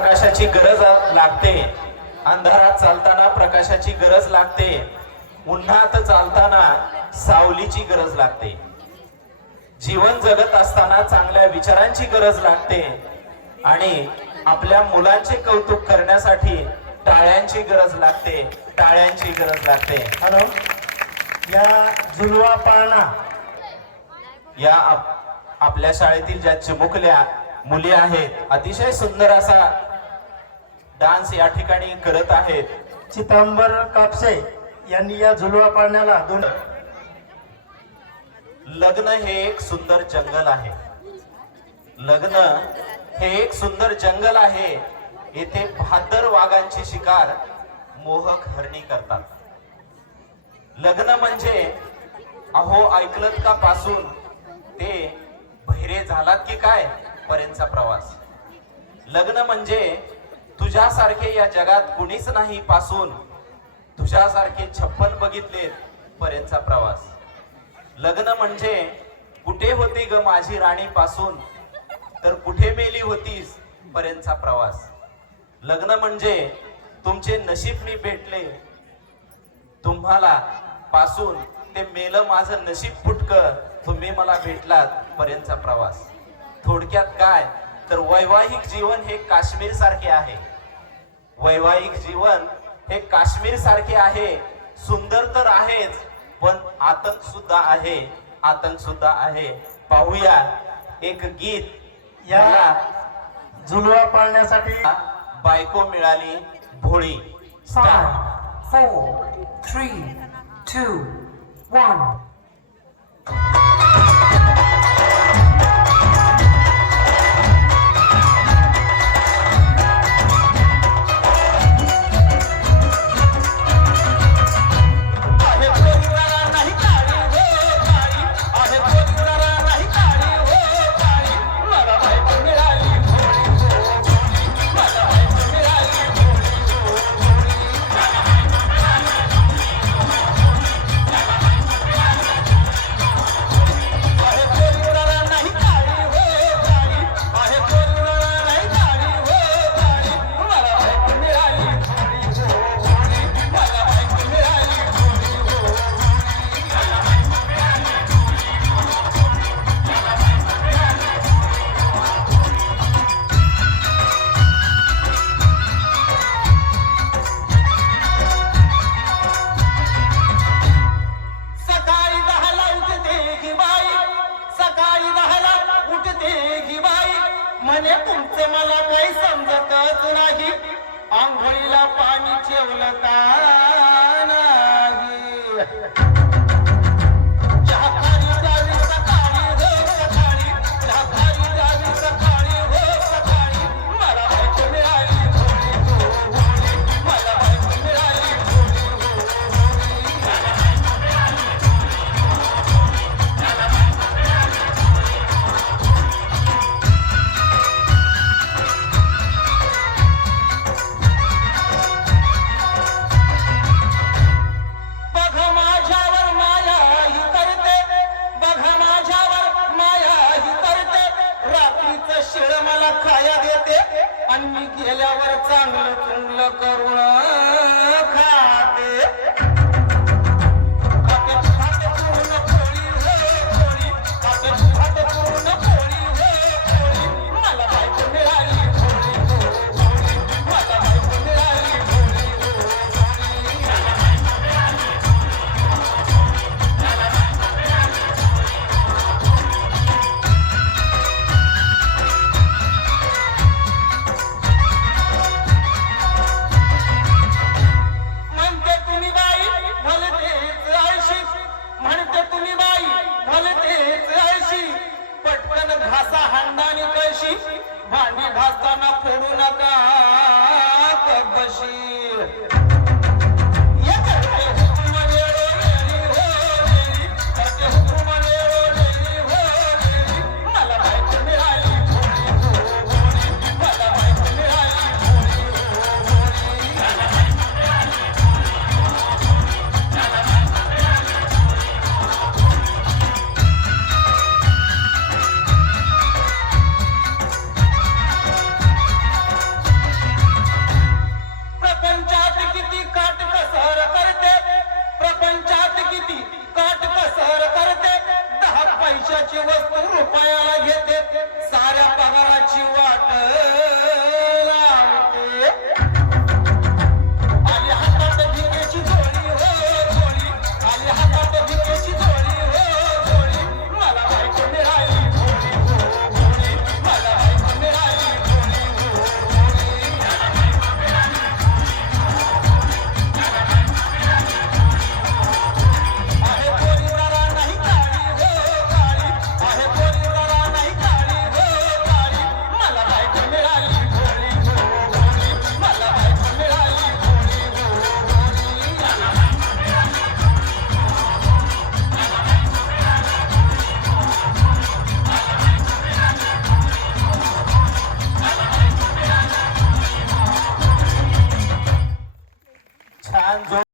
प्रकाशाची गरज लागते. अंधारात चालताना प्रकाशाची गरज लागते. उन्हात चालताना सावलीची गरज लागते. जीवन जगत असताना चांगल्या विचारांची गरज लागते आणि आपल्या मुलांचे कौतुक करण्यासाठी टाळ्यांची गरज लागते. टाळ्यांची गरज लागते. हॅलो? या झुलवा पाळणा. या आपल्या शाळेतील ज्या चिमुकल्या मुली आहेत अतिशय सुंदर असा डान्स या ठिकाणी करत आहेत चितांबर कापसे यांनी या झुलवा पाळण्याला दोन लग्न हे एक सुंदर जंगल आहे. लग्न हे एक सुंदर जंगल आहे. येथे बहादर वाघांची शिकार मोहक हरणी करतात. लग्न म्हणजे अहो ऐकलत का पासून ते बहिरे झालात की काय? पर्यंतचा प्रवास. लग्न म्हणजे तुझ्यासारखे या जगात कुणीच नाही पासून तुझ्यासारखे छप्पन बघितलेत पर्यंतचा प्रवास. लग्न म्हणजे कुठे होती ग माझी राणी पासून? तर कुठे मेली होतीस पर्यंतचा प्रवास? लग्न म्हणजे तुमचे नशीब मी भेटले तुम्हाला पासून ते मेलं माझं नशीब फुटक तुम्ही मला भेटलात पर्यंतचा प्रवास. थोडक्यात काय? तर वैवाहिक जीवन हे काश्मीर सारखे आहे. वैवाहिक जीवन हे काश्मीर सारखे आहे सुंदर तर आहेच पण आतंक सुद्धा आहे आतंक सुद्धा आहे. पाहूया एक गीत. या मला झुलवा पाळण्यासाठी बायको मिळाली भोळी. Five, four, three, two, one. मला काही समजतच नाही. आंघोळीला